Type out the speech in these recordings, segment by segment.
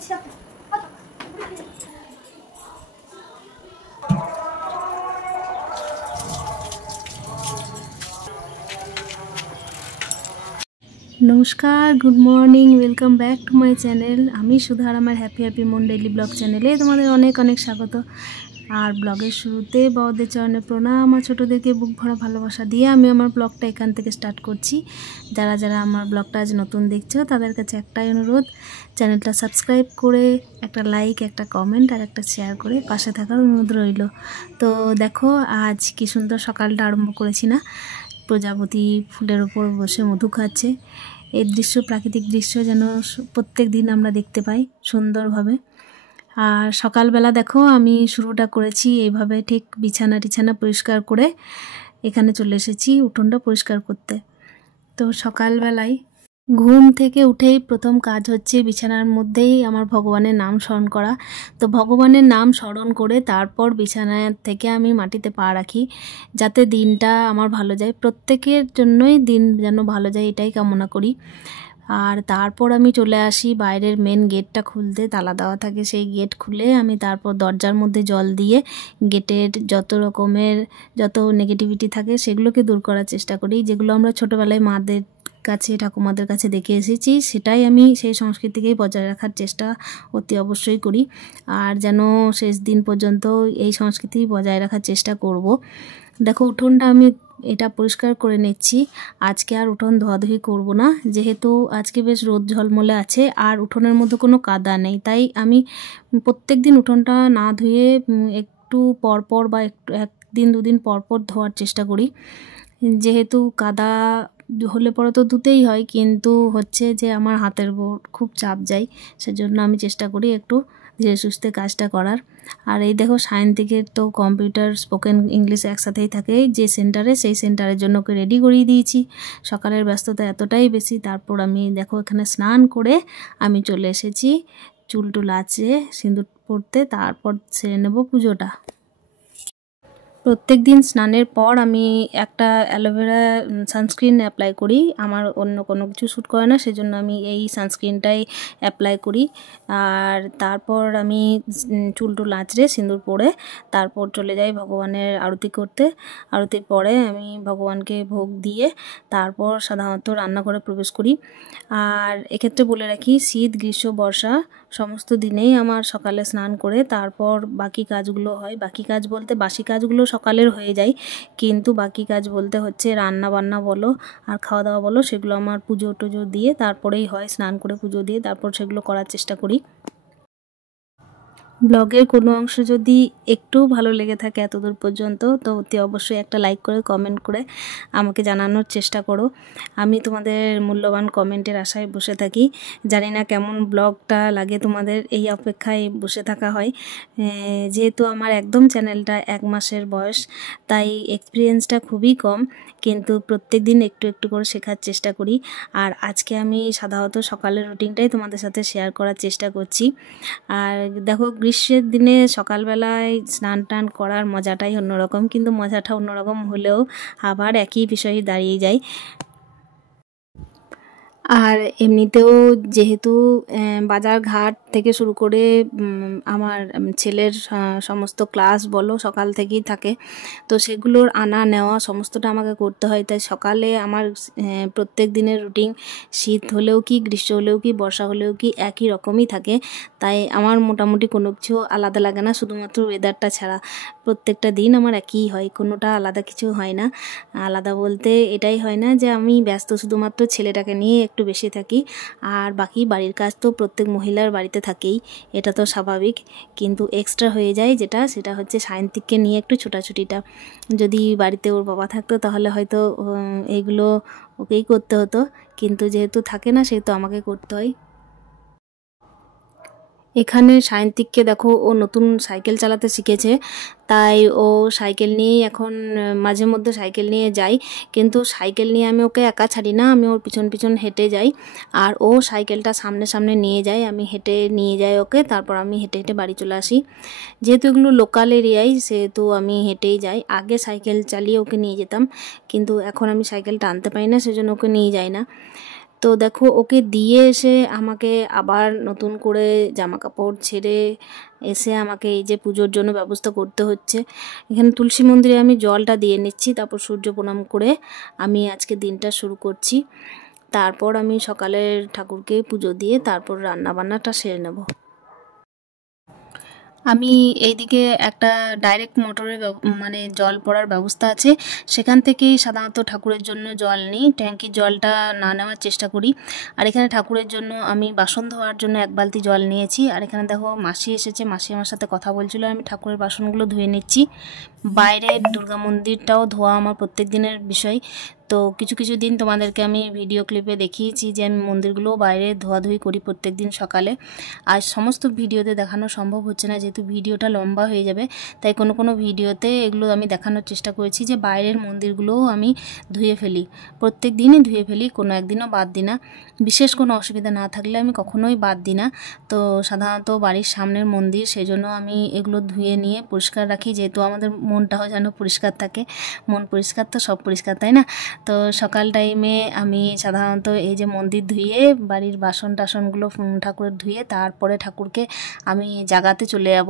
नमस्कार, good morning, welcome back to my channel. आमी सुधार आमार हैप्पी हैप्पी मन डेली ब्लग चैनेले तुम्हारे अनेक अनेक स्वागत। और ब्लगर शुरूते बड़ोदेर चरणे प्रणाम और छोटोदेरके बुक भरा भालोबासा दिए आमी आमार ब्लगटा एखान थेके स्टार्ट करछि। যারা যারা আমার ব্লগটা আজ নতুন দেখছো তাদের কাছে একটাই অনুরোধ, চ্যানেলটা সাবস্ক্রাইব করে একটা লাইক, একটা কমেন্ট আর একটা শেয়ার করে পাশে থাকার অনুরোধ রইল। তো দেখো আজ কি সুন্দর সকালটা আরম্ভ করেছি না, প্রজাপতি ফুলের উপর বসে মধু খাচ্ছে। এই দৃশ্য, প্রাকৃতিক দৃশ্য যেন প্রত্যেক দিন আমরা দেখতে পাই সুন্দরভাবে। আর সকালবেলা দেখো আমি শুরুটা করেছি এইভাবে, ঠিক বিছানা টিছানা পরিষ্কার করে এখানে চলে এসেছি উঠোনটা পরিষ্কার করতে। তো সকালবেলায় ঘুম থেকে উঠেই প্রথম কাজ হচ্ছে বিছানার মধ্যেই আমার ভগবানের নাম স্মরণ করা। তো ভগবানের নাম স্মরণ করে তারপর বিছানা থেকে আমি মাটিতে পা রাখি, যাতে দিনটা আমার ভালো যায়। প্রত্যেকের জন্যই দিন যেন ভালো যায় এটাই কামনা করি। আর তারপর আমি চলে আসি বাইরের মেন গেটটা খুলতে, তালা দেওয়া থাকে, সেই গেট খুলে আমি তারপর দরজার মধ্যে জল দিয়ে গেটের যত নেগেটিভিটি থাকে সেগুলোকে দূর করার চেষ্টা করি। যেগুলো আমরা ছোটোবেলায় মাদের কাছে, ঠাকুমাদের কাছে দেখে এসেছি, সেটাই আমি সেই সংস্কৃতিকেই বজায় রাখার চেষ্টা অতি অবশ্যই করি। আর যেন শেষ দিন পর্যন্ত এই সংস্কৃতি বজায় রাখার চেষ্টা করব। দেখো উঠোনটা আমি এটা পরিষ্কার করে নিচ্ছি। আজকে আর উঠোন ধোয়াধুয়ি করব না, যেহেতু আজকে বেশ রোদ ঝলমলে আছে আর উঠোনের মধ্যে কোনো কাদা নেই। তাই আমি প্রত্যেক দিন উঠোনটা না ধুয়ে একটু পরপর বা একদিন দুদিন পরপর ধোয়ার চেষ্টা করি। যেহেতু কাদা হলে পরে তো ধুতেই হয়, কিন্তু হচ্ছে যে আমার হাতের উপর খুব চাপ যায়, সেজন্য আমি চেষ্টা করি একটু ধীরে সুস্থে কাজটা করার। আর এই দেখো সায়ন্তিকের তো কম্পিউটার, স্পোকেন ইংলিশ একসাথেই থাকে যে সেন্টারে, সেই সেন্টারের জন্য ওকে রেডি করিয়ে দিয়েছি। সকালের ব্যস্ততা এতটাই বেশি, তারপর আমি দেখো এখানে স্নান করে আমি চলে এসেছি চুল টুল আঁচড়ে সিঁদুর পরতে, তারপর সেরে নেব পুজোটা। প্রত্যেক দিন স্নানের পর আমি একটা অ্যালোভেরা সানস্ক্রিন অ্যাপ্লাই করি। আমার অন্য কোনো কিছু শ্যুট করে না, সেজন্য আমি এই সানস্ক্রিনটাই অ্যাপ্লাই করি। আর তারপর আমি চুল টুল আঁচড়ে সিঁদুর পরে তারপর চলে যাই ভগবানের আরতি করতে। আরতির পরে আমি ভগবানকে ভোগ দিয়ে তারপর সাধারণত রান্নাঘরে প্রবেশ করি। আর এক্ষেত্রে বলে রাখি, শীত, গ্রীষ্ম, বর্ষা সমস্ত দিনেই আমার সকালে স্নান করে তারপর বাকি কাজগুলো হয়। বাকি কাজ বলতে বাসি কাজগুলো সকালের হয়ে যায়, কিন্তু বাকি কাজ বলতে হচ্ছে রান্না বান্না বলো আর খাওয়া দাওয়া বলো, সেগুলো আমার পুজো টুজো দিয়ে তারপরেই হয়। স্নান করে পুজো দিয়ে তারপর সেগুলো করার চেষ্টা করি। ব্লগের কোনো অংশ যদি একটু ভালো লেগে থাকে এতদূর পর্যন্ত, তো অতি অবশ্যই একটা লাইক করে কমেন্ট করে আমাকে জানানোর চেষ্টা করো। আমি তোমাদের মূল্যবান কমেন্টের আশায় বসে থাকি। জানি না কেমন ব্লগটা লাগে তোমাদের, এই অপেক্ষায় বসে থাকা হয়। যেহেতু আমার একদম চ্যানেলটা 1 মাসের বয়স, তাই এক্সপিরিয়েন্সটা খুবই কম, কিন্তু প্রত্যেক দিন একটু একটু করে শেখার চেষ্টা করি। আর আজকে আমি সাধারণত সকালের রুটিনটাই তোমাদের সাথে শেয়ার করার চেষ্টা করছি। আর দেখো গ্রীষ্মের দিনে সকালবেলায় স্নান টান করার মজাটাই অন্যরকম, কিন্তু মজাটা অন্যরকম হলেও আবার একই বিষয়ে দাঁড়িয়ে যায়। আর এমনিতেও যেহেতু বাজার ঘাট থেকে শুরু করে আমার ছেলের সমস্ত ক্লাস বলো সকাল থেকেই থাকে, তো সেগুলোর আনা নেওয়া সমস্তটা আমাকে করতে হয়। তাই সকালে আমার প্রত্যেক দিনের রুটিন শীত হলেও কি, গ্রীষ্ম হলেও কি, বর্ষা হলেও কি একই রকমই থাকে। তাই আমার মোটামুটি কোনো কিছু আলাদা লাগে না, শুধুমাত্র ওয়েদারটা ছাড়া প্রত্যেকটা দিন আমার একই হয়, কোনোটা আলাদা কিছু হয় না। আলাদা বলতে এটাই হয় না যে আমি ব্যস্ত শুধুমাত্র ছেলেটাকে নিয়ে একটু বেশি থাকি, আর বাকি বাড়ির কাজ তো প্রত্যেক মহিলার বাড়িতে থাকেই, এটা তো স্বাভাবিক। কিন্তু এক্সট্রা হয়ে যায় সেটা হচ্ছে সায়ন্তিককে নিয়ে একটু ছোটাছুটিটা। যদি বাড়িতে ওর বাবা থাকতো তাহলে হয়তো এইগুলো ওকেই করতে হতো, কিন্তু যেহেতু থাকে না সেহেতু আমাকে করতে হয়। এখানে সায়ন্তিককে দেখো ও নতুন সাইকেল চালাতে শিখেছে, তাই ও সাইকেল নিয়েই এখন মাঝে মধ্যে সাইকেল নিয়ে যাই। কিন্তু সাইকেল নিয়ে আমি ওকে একা ছাড়ি না, আমি ওর পিছন পিছন হেঁটে যাই। আর ও সাইকেলটা সামনে সামনে নিয়ে যায়, আমি হেঁটে নিয়ে যাই ওকে, তারপর আমি হেঁটে হেঁটে বাড়ি চলে আসি। যেহেতু এগুলো লোকাল এরিয়ায় সেহেতু আমি হেঁটেই যাই। আগে সাইকেল চালিয়ে ওকে নিয়ে যেতাম, কিন্তু এখন আমি সাইকেলটা আনতে পারি না, সেজন্য ওকে নিয়ে যাই না। তো দেখো ওকে দিয়ে এসে আমাকে আবার নতুন করে জামা কাপড় ছেড়ে এসে আমাকে এই যে পুজোর জন্য ব্যবস্থা করতে হচ্ছে। এখানে তুলসী মন্দিরে আমি জলটা দিয়ে নিচ্ছি, তারপর সূর্য প্রণাম করে আমি আজকে দিনটা শুরু করছি। তারপর আমি সকালের ঠাকুরকে পুজো দিয়ে তারপর রান্না বান্নাটা সেরে নেব। আমি এইদিকে একটা ডাইরেক্ট মোটরের মানে জল পড়ার ব্যবস্থা আছে, সেখান থেকেই সাধারণত ঠাকুরের জন্য জল নিই, ট্যাঙ্কির জলটা না নেওয়ার চেষ্টা করি। আর এখানে ঠাকুরের জন্য আমি বাসন ধোয়ার জন্য 1 বালতি জল নিয়েছি। আর এখানে দেখো মাসি এসেছে, মাসি আমার সাথে কথা বলছিল, আমি ঠাকুরের বাসনগুলো ধুয়ে নিচ্ছি। বাইরের দুর্গা মন্দিরটাও ধোয়া আমার প্রত্যেক দিনের বিষয়। তো কিছু কিছু দিন তোমাদেরকে আমি ভিডিও ক্লিপে দেখিয়েছি যে আমি মন্দিরগুলো বাইরে ধোয়াধুয়ি করি প্রত্যেক দিন সকালে। আর সমস্ত ভিডিওতে দেখানো সম্ভব হচ্ছে না, যেহেতু ভিডিওটা লম্বা হয়ে যাবে, তাই কোনো কোনো ভিডিওতে এগুলো আমি দেখানোর চেষ্টা করেছি যে বাইরের মন্দিরগুলোও আমি ধুয়ে ফেলি, প্রত্যেক দিনই ধুয়ে ফেলি, কোনো একদিনও বাদ দিই না। বিশেষ কোনো অসুবিধা না থাকলে আমি কখনোই বাদ দিই না। তো সাধারণত বাড়ির সামনের মন্দির, সেই জন্য আমি এগুলো ধুয়ে নিয়ে পরিষ্কার রাখি, যেহেতু আমাদের মনটাও যেন পরিষ্কার থাকে। মন পরিষ্কার তো সব পরিষ্কার, তাই না? তো সকাল টাইমে আমি সাধারণত এই যে মন্দির ধুয়ে বাড়ির বাসন টাসনগুলো ঠাকুরের ধুয়ে তারপরে ঠাকুরকে আমি জাগাতে চলে যাব।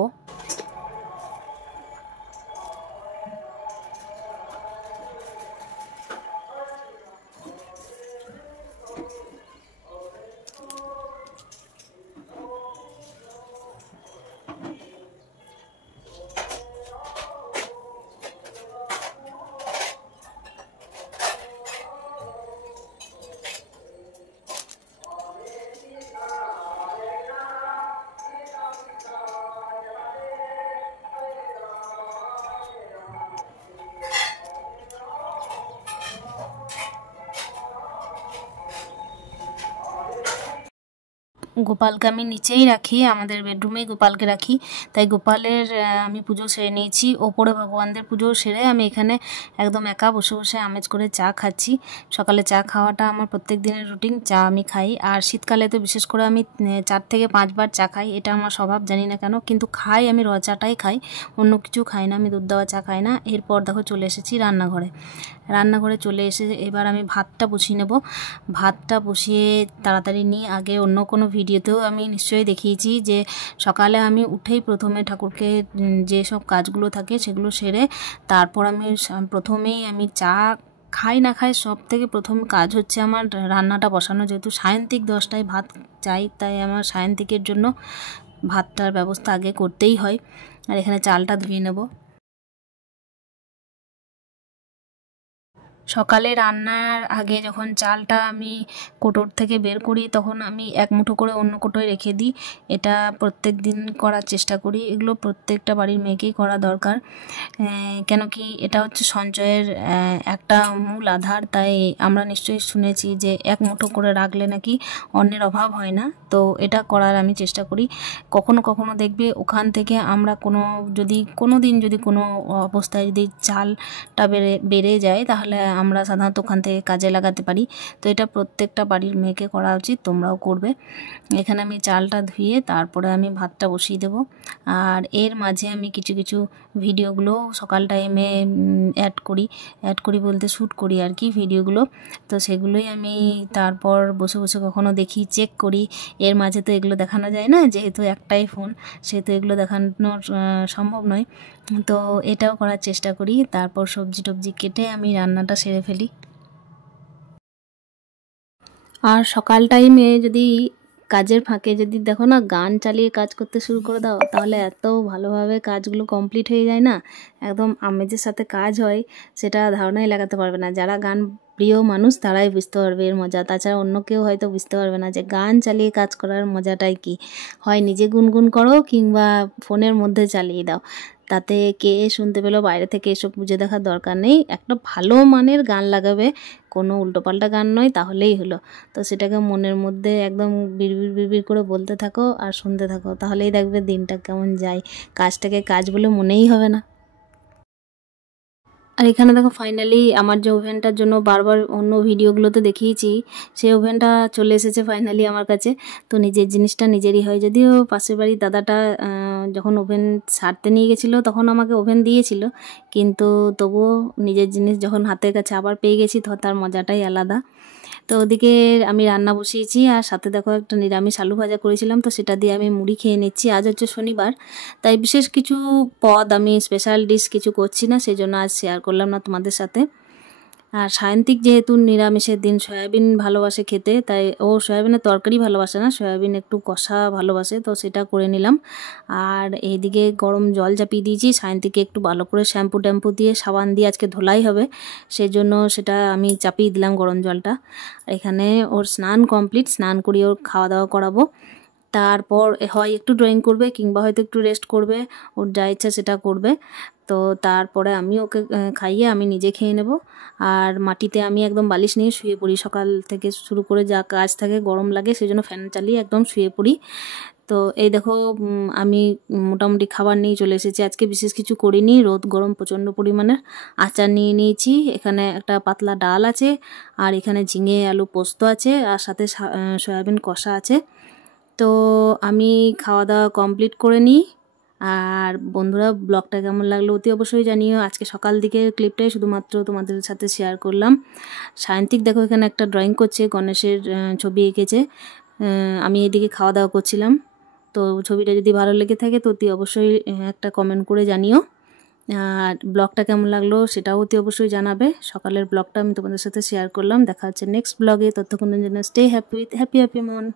গোপালকে আমি নিচেই রাখি, আমাদের বেডরুমেই গোপালকে রাখি, তাই গোপালের আমি পুজো সেরে নিয়েছি। ওপরে ভগবানদের পুজো সেরে আমি এখানে একদম একা বসে বসে আমেজ করে চা খাচ্ছি। সকালে চা খাওয়াটা আমার প্রত্যেক দিনের রুটিন, চা আমি খাই। আর শীতকালে তো বিশেষ করে আমি 4 থেকে 5 বার চা খাই, এটা আমার স্বভাব, জানি না কেন, কিন্তু খাই, আমি র চাটাই খাই, অন্য কিছু খাই না, আমি দুধ দেওয়া চা খাই না। এরপর দেখো চলে এসেছি রান্নাঘরে চলে এসে এবার আমি ভাতটা বসিয়ে নেব। ভাতটা বসিয়ে তাড়াতাড়ি নিয়ে, আগে অন্য কোনো ভিডিওতেও আমি নিশ্চয়ই দেখিয়েছি যে সকালে আমি উঠেই প্রথমে ঠাকুরকে যেসব কাজগুলো থাকে সেগুলো সেরে তারপর আমি প্রথমেই আমি চা খাই না খাই, সব থেকে প্রথম কাজ হচ্ছে আমার রান্নাটা বসানো। যেহেতু সায়ন্তিক 10টায় ভাত চাই, তাই আমার সায়ন্তিকের জন্য ভাতটার ব্যবস্থা আগে করতেই হয়। আর এখানে চালটা ধুয়ে নেব। সকালে রান্নার আগে যখন চালটা আমি কোটোর থেকে বের করি, তখন আমি 1 মুঠো করে অন্য কোটোয় রেখে দিই। এটা প্রত্যেক দিন করার চেষ্টা করি, এগুলো প্রত্যেকটা বাড়ির মেয়েকেই করা দরকার। কেন কি এটা হচ্ছে সঞ্চয়ের একটা মূল আধার। তাই আমরা নিশ্চয়ই শুনেছি যে 1 মুঠো করে রাখলে নাকি অন্যের অভাব হয় না। তো এটা করার আমি চেষ্টা করি। কখনো কখনো দেখবে ওখান থেকে আমরা কোনো দিন যদি কোনো অবস্থায় যদি চালটা বেড়ে যায়, তাহলে আমরা সাধারণত ওখান থেকে কাজে লাগাতে পারি। তো এটা প্রত্যেকটা বাড়ির মেয়েকে করা উচিত, তোমরাও করবে। এখানে আমি চালটা ধুয়ে তারপরে আমি ভাতটা বসিয়ে দেব। আর এর মাঝে আমি কিছু কিছু ভিডিওগুলো সকাল টাইমে অ্যাড করি বলতে শ্যুট করি আর কি ভিডিওগুলো। তো সেগুলোই আমি তারপর বসে বসে কখনো দেখি, চেক করি। এর মাঝে তো এগুলো দেখানো যায় না, যেহেতু একটাই ফোন, সেহেতু এগুলো দেখানোর সম্ভব নয়। তো এটাও করার চেষ্টা করি। তারপর সবজি টবজি কেটে আমি রান্নাটা সেরে ফেলি। আর সকাল টাইমে যদি কাজের ফাঁকে যদি দেখো না গান চালিয়ে কাজ করতে শুরু করে দাও, তাহলে এত ভালোভাবে কাজগুলো কমপ্লিট হয়ে যায় না, একদম আমেজের সাথে কাজ হয়, সেটা ধারণাই লাগাতে পারবে না। যারা গান প্রিয় মানুষ তারাই বুঝতে পারবে এর মজা, তাছাড়া অন্য কেউ হয়তো বুঝতে পারবে না যে গান চালিয়ে কাজ করার মজাটাই কি। হয় নিজে গুনগুন করো কিংবা ফোনের মধ্যে চালিয়ে দাও, তাতে কে শুনতে পেলো, বাইরে থেকে এসব বুঝে দেখার দরকার নেই। একটা ভালো মানের গান লাগাবে, কোনো উল্টোপাল্টা গান নয়, তাহলেই হলো। তো সেটাকে মনের মধ্যে একদম বিড়বিড় বিড়বিড় করে বলতে থাকো আর শুনতে থাকো, তাহলেই দেখবে দিনটা কেমন যায়, কাজটাকে কাজ বলে মনেই হবে না। আর এখানে দেখো ফাইনালি আমার যে ওভেনটার জন্য বারবার অন্য ভিডিওগুলোতে দেখিয়েছি, সেই ওভেনটা চলে এসেছে ফাইনালি আমার কাছে। তো নিজের জিনিসটা নিজেরই হয়, যদিও পাশের বাড়ির দাদাটা যখন ওভেন সারতে নিয়ে গেছিলো তখন আমাকে ওভেন দিয়েছিল, কিন্তু তবুও নিজের জিনিস যখন হাতের কাছে আবার পেয়ে গেছি তো তার মজাটাই আলাদা। তো ওদিকে আমি রান্না বসিয়েছি, আর সাথে দেখো একটা নিরামিষ আলু ভাজা করেছিলাম, তো সেটা দিয়ে আমি মুড়ি খেয়ে নিচ্ছি। আজ হচ্ছে শনিবার, তাই বিশেষ কিছু পদ আমি স্পেশাল ডিশ কিছু করছি না, সেই জন্য আজ শেয়ার করলাম না তোমাদের সাথে। আর সায়ন্তিক যেহেতু নিরামিষের দিন সয়াবিন ভালোবাসে খেতে, তাই ও সয়াবিনের তরকারি ভালোবাসে না, সয়াবিন একটু কষা ভালোবাসে, তো সেটা করে নিলাম। আর এইদিকে গরম জল চাপিয়ে দিয়েছি, সায়ন্তিকে একটু ভালো করে শ্যাম্পু ট্যাম্পু দিয়ে সাবান দিয়ে আজকে ধোলাই হবে, সেই জন্য সেটা আমি চাপিয়ে দিলাম গরম জলটা। এখানে ওর স্নান কমপ্লিট, স্নান করিয়ে ওর খাওয়া দাওয়া করাবো। তারপর হয় একটু ড্রয়িং করবে, কিংবা হয়তো একটু রেস্ট করবে, ওর যা ইচ্ছা সেটা করবে। তো তারপরে আমি ওকে খাইয়ে আমি নিজে খেয়ে নেব। আর মাটিতে আমি একদম বালিশ নিয়ে শুয়ে পড়ি, সকাল থেকে শুরু করে যা কাজ থাকে, গরম লাগে সেই জন্য ফ্যান চালিয়ে একদম শুয়ে পড়ি। তো এই দেখো আমি মোটামুটি খাবার নিয়ে চলে এসেছি। আজকে বিশেষ কিছু করিনি, রোদ গরম প্রচণ্ড পরিমাণে। আচার নিয়ে নিয়েছি, এখানে একটা পাতলা ডাল আছে, আর এখানে ঝিঙে আলু পোস্ত আছে, আর সাথে সয়াবিন কষা আছে। তো আমি খাওয়া দাওয়া কমপ্লিট করে নিই। আর বন্ধুরা, ব্লগটা কেমন লাগলো অতি অবশ্যই জানিও। আজকে সকাল দিকের ক্লিপটাই শুধুমাত্র তোমাদের সাথে শেয়ার করলাম। সায়ন্তিক দেখো এখানে একটা ড্রয়িং করছে, গণেশের ছবি এঁকেছে। আমি এদিকে খাওয়া দাওয়া করছিলাম। তো ছবিটা যদি ভালো লেগে থাকে তো অতি অবশ্যই একটা কমেন্ট করে জানিও। আর ব্লগটা কেমন লাগলো সেটাও অতি অবশ্যই জানাবে। সকালের ব্লগটা আমি তোমাদের সাথে শেয়ার করলাম। দেখা হচ্ছে নেক্সট ব্লগে, ততক্ষণের জন্য স্টে হ্যাপি উইথ হ্যাপি মন।